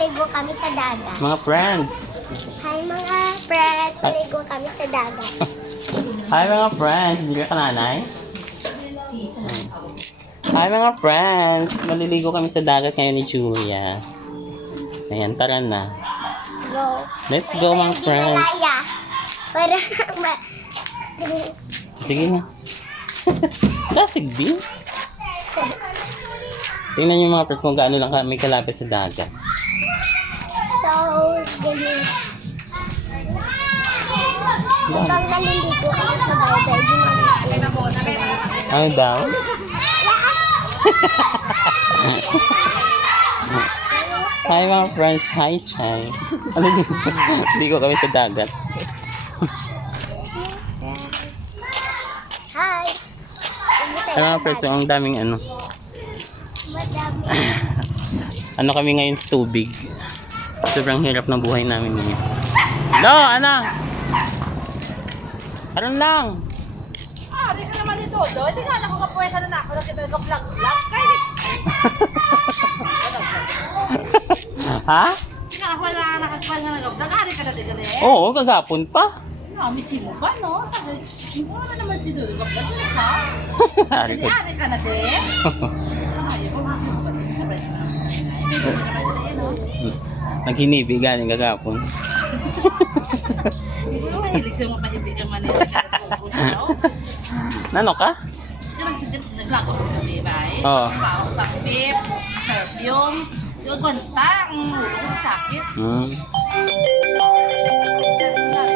maligo kami sa dagat. Mga friends. Hi mga friends, maligo kami sa dagat. Hi mga friends. Hindi ka nanay? Hi mga friends. Maliligo kami sa dagat ngayon ni Julia. Ayan, tara na. Go. Let's go mga friends. Ginalaya. Para Sige na. Dasig din. Tingnan niyo mga friends kung gaano lang kami kalapit sa dagat. So, ganyan. Pag naliligo kami sa baybay, ginalaya. Ano daw? Hi mga friends. Hi, Chay. Hindi ko kami sa dagat. Hi. Hi mga friends. Ang daming ano. Madami. Ano kami ngayon sa tubig. Sobrang hirap ng buhay namin ngayon. No, ano? Ano lang? Ah, di ka naman ito, do. Hindi nga ako kapuwesa na ako na kita nag-vlog-vlog. Kaya Ha? hindi nga ako na nakagpal nga nag-vlog. Hari ka na din ganun eh. Oo, kagapon pa. Miss mo ba, no? Sabi, hindi mo naman si Dudu nag-vlog. Ha? Hari ko. Hari ka na din. Ayaw ko, bakit mo ba din? Siyempre, hindi naman sa nanay. Hindi naman din, no? Naghinibi galing kagapon. Hindi ko naman hilig sa mga pahibig ang manila. Nano ka? Naglago ko kami, bay. Oo. Pao sa pip, perfume, so konta, ang ulo ko sakit.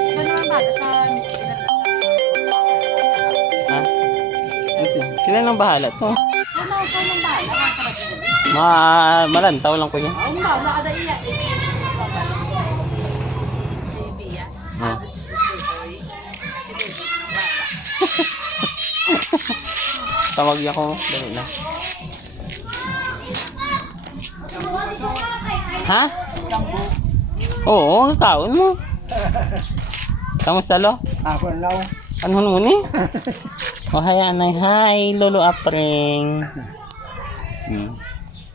Ikaw naman ba sa Miss Kina? Ha? Sila nang bahala to. Ano ikaw nang bahala ka talaga? Malantaw lang ko yan. Ang bahala ka na iya. Si Bia. Oh. Tawag ako. Dali na. Ha? Oo, ang kaon mo. Kamusta lo? Ako na. Ano mo ni? Oh, hi, anay. Hi, Lolo Apring.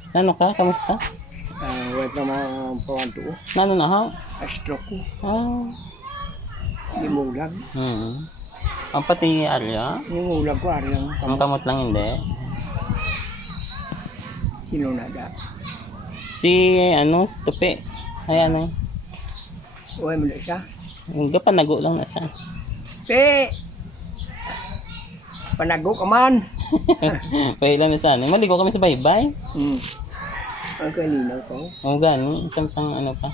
Ano ka? Kamusta? Wait na mga pawanto ko. Ano na ha? Stroke ko. Ah. Limulag. Ang pati Arya? Limulag ko aryang Ang kamot lang hindi. sinunada. Si ano, si Tupi. Ay ano. Uy, mula siya. Hindi pa nago lang na siya. Pe! Panago ka man. Pwede lang na sana. Maligo kami sa baybay. Ang kanina ko. O gani. Isang pang ano pa.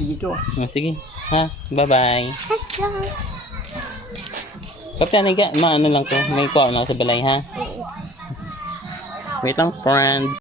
Dito. Sige. Ha? Bye-bye. Hello. Kapitani ka, maano lang to. May kuha na ako sa balay ha. Wait lang, friends.